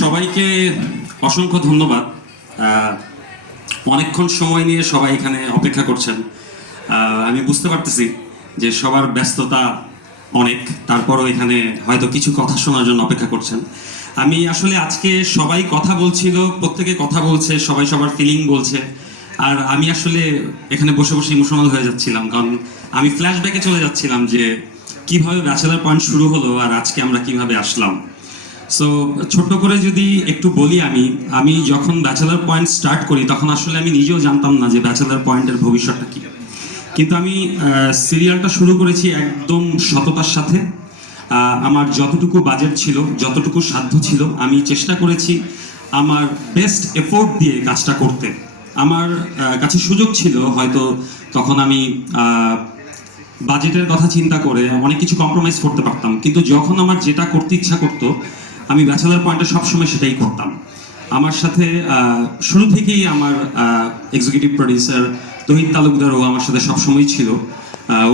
সবাইকে অসংখ্য ধন্যবাদ। অনেকক্ষণ সময় নিয়ে সবাই এখানে অপেক্ষা করছেন। আমি বুঝতে পারতেছি যে সবার ব্যস্ততা অনেক, তারপরও এখানে হয়তো কিছু কথা শোনার জন্য অপেক্ষা করছেন। আমি আসলে আজকে সবাই কথা বলছিল, প্রত্যেকে কথা বলছে, সবাই সবার ফিলিং বলছে। আর আমি আসলে এখানে বসে বসে ইমোশনাল হয়ে যাচ্ছিলাম, কারণ আমি ফ্ল্যাশব্যাকে চলে যাচ্ছিলাম যে কীভাবে ব্যাচেলার পয়েন্ট শুরু হলো আর আজকে আমরা কীভাবে আসলাম। সো ছোট্ট করে যদি একটু বলি আমি আমি যখন ব্যাচেলার পয়েন্ট স্টার্ট করি, তখন আসলে আমি নিজেও জানতাম না যে ব্যাচেলার পয়েন্টের ভবিষ্যৎটা কী। কিন্তু আমি সিরিয়ালটা শুরু করেছি একদম সততার সাথে। আমার যতটুকু বাজেট ছিল, যতটুকু সাধ্য ছিল, আমি চেষ্টা করেছি আমার বেস্ট এফোর্ট দিয়ে কাজটা করতে। আমার কাছে সুযোগ ছিল, হয়তো তখন আমি বাজেটের কথা চিন্তা করে অনেক কিছু কম্প্রোমাইজ করতে পারতাম। কিন্তু যখন আমার যেটা করতে ইচ্ছা করতো আমি ব্যাচেলার পয়েন্টে সবসময় সেটাই করতাম। আমার সাথে শুরু থেকেই আমার এক্সিকিউটিভ প্রডিউসার তহিদ তালুকদারও আমার সাথে সবসময় ছিল।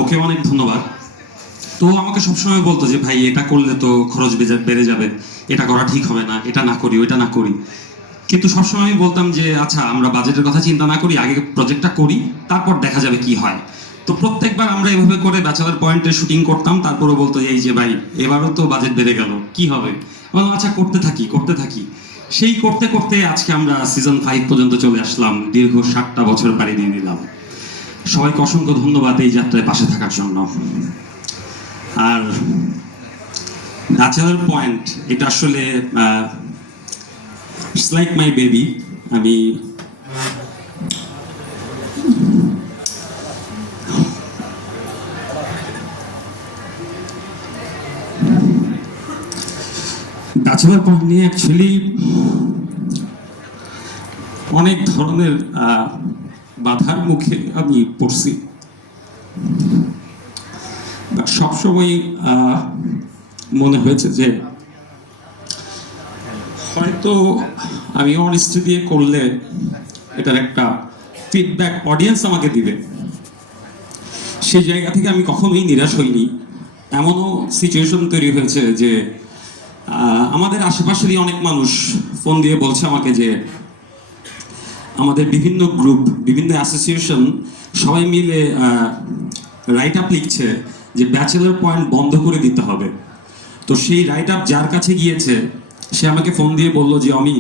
ওকে অনেক ধন্যবাদ। তো ও আমাকে সবসময় বলতো যে, ভাই, এটা করলে তো খরচ বেড়ে যাবে। এটা করা ঠিক হবে না। এটা না করি, ওইটা না করি। কিন্তু সবসময় আমি বলতাম যে আচ্ছা আমরা বাজেটের কথা চিন্তা না করি, আগে প্রজেক্টটা করি, তারপর দেখা যাবে কি হয়। তো প্রত্যেকবার আমরা এভাবে করে ব্যাচেলার পয়েন্টে শুটিং করতাম তারপরে বলতো এই যে ভাই, এবারও তো বাজেট বেড়ে গেল, কি হবে? বললাম আচ্ছা করতে থাকি করতে থাকি। সেই করতে করতে আজকে আমরা সিজন ফাইভ পর্যন্ত চলে আসলাম। দীর্ঘ ষাটটা বছর পাড়ি দিয়ে নিলাম সবাইকে অসংখ্য ধন্যবাদ এই যাত্রায় পাশে থাকার জন্য। আর ন্যাচারাল পয়েন্ট এটা আসলে লাইক মাই বেবি আমি ব্যাচেলার পয়েন্ট নিয়ে অ্যাকচুয়ালি অনেক ধরনের বাধার মুখে আমি পড়ছি। সবসময় মনে হয়েছে যে হয়তো আমি অনেস্টি দিয়ে করলে এটার একটা ফিডব্যাক অডিয়েন্স আমাকে দিবে। সেই জায়গা থেকে আমি কখনোই নিরাশ হইনি। এমনও সিচুয়েশন তৈরি হয়েছে যে আমাদের আশেপাশেরই অনেক মানুষ ফোন দিয়ে বলছে আমাকে যে আমাদের বিভিন্ন গ্রুপ, বিভিন্ন অ্যাসোসিয়েশন সবাই মিলে রাইট আপ লিখছে যে ব্যাচেলার পয়েন্ট বন্ধ করে দিতে হবে। তো সেই রাইট আপ যার কাছে গিয়েছে, সে আমাকে ফোন দিয়ে বলল যে আমি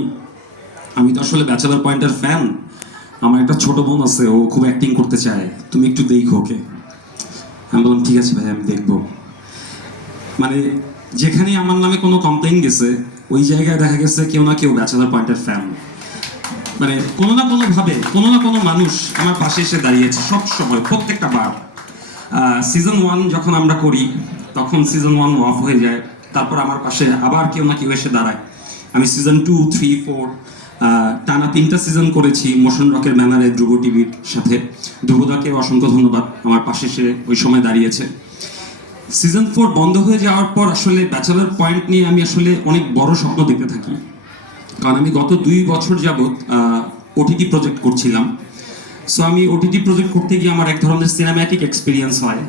আমি তো আসলে ব্যাচেলার পয়েন্টের ফ্যান আমার একটা ছোট বোন আছে, ও খুব অ্যাক্টিং করতে চায়। তুমি একটু দেখো ওকে। আমি বললাম, ঠিক আছে ভাই, আমি দেখব। মানে যেখানে আমার নামে কোনো কমপ্লেইন গেছে, ওই জায়গায় দেখা গেছে কেউ না কেউ ব্যাচেলার পয়েন্টের ফ্যান মানে কোনো না কোনো ভাবে, কোনো না কোনো মানুষ আমার পাশে এসে দাঁড়িয়েছে সব সময়, প্রত্যেকটা বার। সিজন ওয়ান যখন আমরা করি, তখন সিজন ওয়ান অফ হয়ে যায়, তারপর আমার পাশে আবার কেউ না কেউ এসে দাঁড়ায়। আমি সিজন টু থ্রি ফোর টানা তিনটা সিজন করেছি মোশন রকের ব্যানারে, ধ্রুব টিভির সাথে। ধ্রুবদাকে অসংখ্য ধন্যবাদ, আমার পাশে এসে ওই সময় দাঁড়িয়েছে। সিজন ফোর বন্ধ হয়ে যাওয়ার পর আসলে ব্যাচেলার পয়েন্ট নিয়ে আমি আসলে অনেক বড় স্বপ্ন দেখতে থাকি। কারণ আমি গত দুই বছর যাবৎ ওটিটি প্রজেক্ট করছিলাম। সো আমি ওটিটি প্রজেক্ট করতে গিয়ে আমার এক ধরনের সিনেম্যাটিক এক্সপিরিয়েন্স হয়,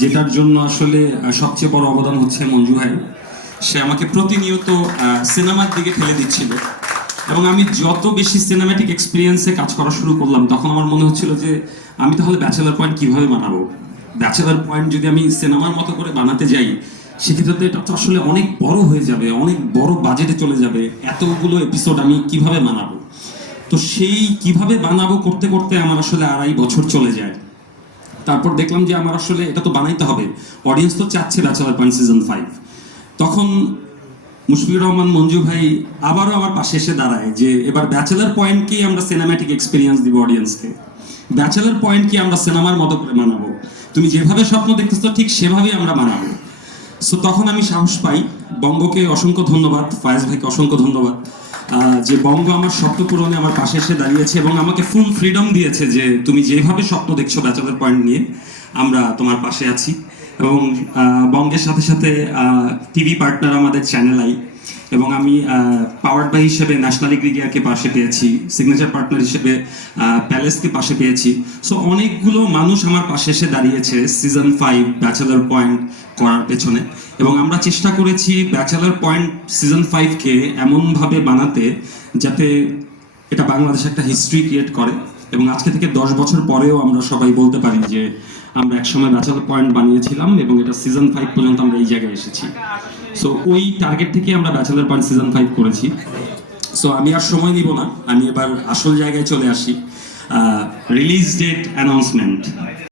যেটার জন্য আসলে সবচেয়ে বড় অবদান হচ্ছে মঞ্জু ভাই। সে আমাকে প্রতিনিয়ত সিনেমার দিকে ঠেলে দিচ্ছিল। এবং আমি যত বেশি সিনেম্যাটিক এক্সপিরিয়েন্সে কাজ করা শুরু করলাম, তখন আমার মনে হচ্ছিল যে আমি তাহলে ব্যাচেলার পয়েন্ট কীভাবে বানাবো? ব্যাচেলার পয়েন্ট যদি আমি সিনেমার মতো করে বানাতে যাই, সেক্ষেত্রে তো এটা তো আসলে অনেক বড় হয়ে যাবে, অনেক বড় বাজেটে চলে যাবে, এতগুলো এপিসোড আমি কীভাবে বানাবো? তো সেই কীভাবে বানাবো করতে করতে আমার আসলে আড়াই বছর চলে যায়। তারপর দেখলাম যে আমার আসলে এটা তো বানাইতে হবে। অডিয়েন্স তো চাচ্ছে ব্যাচেলার পয়েন্ট সিজন ফাইভ তখন মুশফিকুর রহমান মঞ্জু ভাই আবারও আমার পাশে এসে দাঁড়ায় যে, এবার ব্যাচেলার পয়েন্টকেই আমরা সিনেম্যাটিক এক্সপিরিয়েন্স দিব অডিয়েন্সকে ব্যাচেলার পয়েন্ট কি আমরা সিনেমার মতো করে বানাবো? তুমি যেভাবে স্বপ্ন দেখতেছো, ঠিক সেভাবেই আমরা বানাবো সো তখন আমি সাহস পাই বঙ্গকে অসংখ্য ধন্যবাদ, ফায়াজ ভাইকে অসংখ্য ধন্যবাদ। যে বঙ্গ আমার স্বপ্ন পূরণে আমার পাশে এসে দাঁড়িয়েছে এবং আমাকে ফুল ফ্রিডম দিয়েছে যে তুমি যেভাবে স্বপ্ন দেখছ ব্যাচেলার পয়েন্ট নিয়ে, আমরা তোমার পাশে আছি। এবং বঙ্গের সাথে সাথে টিভি পার্টনার আমাদের চ্যানেল আই। এবং আমি পাওয়ার বাই হিসেবে ন্যাশনাল এগ্রিগিয়ারকে পাশে পেয়েছি সিগনেচার পার্টনার হিসেবে প্যালেসকে পাশে পেয়েছি। সো অনেকগুলো মানুষ আমার পাশে এসে দাঁড়িয়েছে সিজন ফাইভ ব্যাচেলার পয়েন্ট করার পেছনে। এবং আমরা চেষ্টা করেছি ব্যাচেলার পয়েন্ট সিজন ফাইভকে এমনভাবে বানাতে, যাতে এটা বাংলাদেশে একটা হিস্ট্রি ক্রিয়েট করে। এবং আজকে থেকে দশ বছর পরেও আমরা সবাই বলতে পারি যে আমরা একসময় ব্যাচেল পয়েন্ট বানিয়েছিলাম এবং এটা সিজন ফাইভ পর্যন্ত আমরা এই জায়গায় এসেছি। সো ওই টার্গেট থেকে আমরা ব্যাচেলার পয়েন্ট সিজন ফাইভ করেছি। সো আমি আর সময় নিব না। আমি এবার আসল জায়গায় চলে আসি। Release date announcement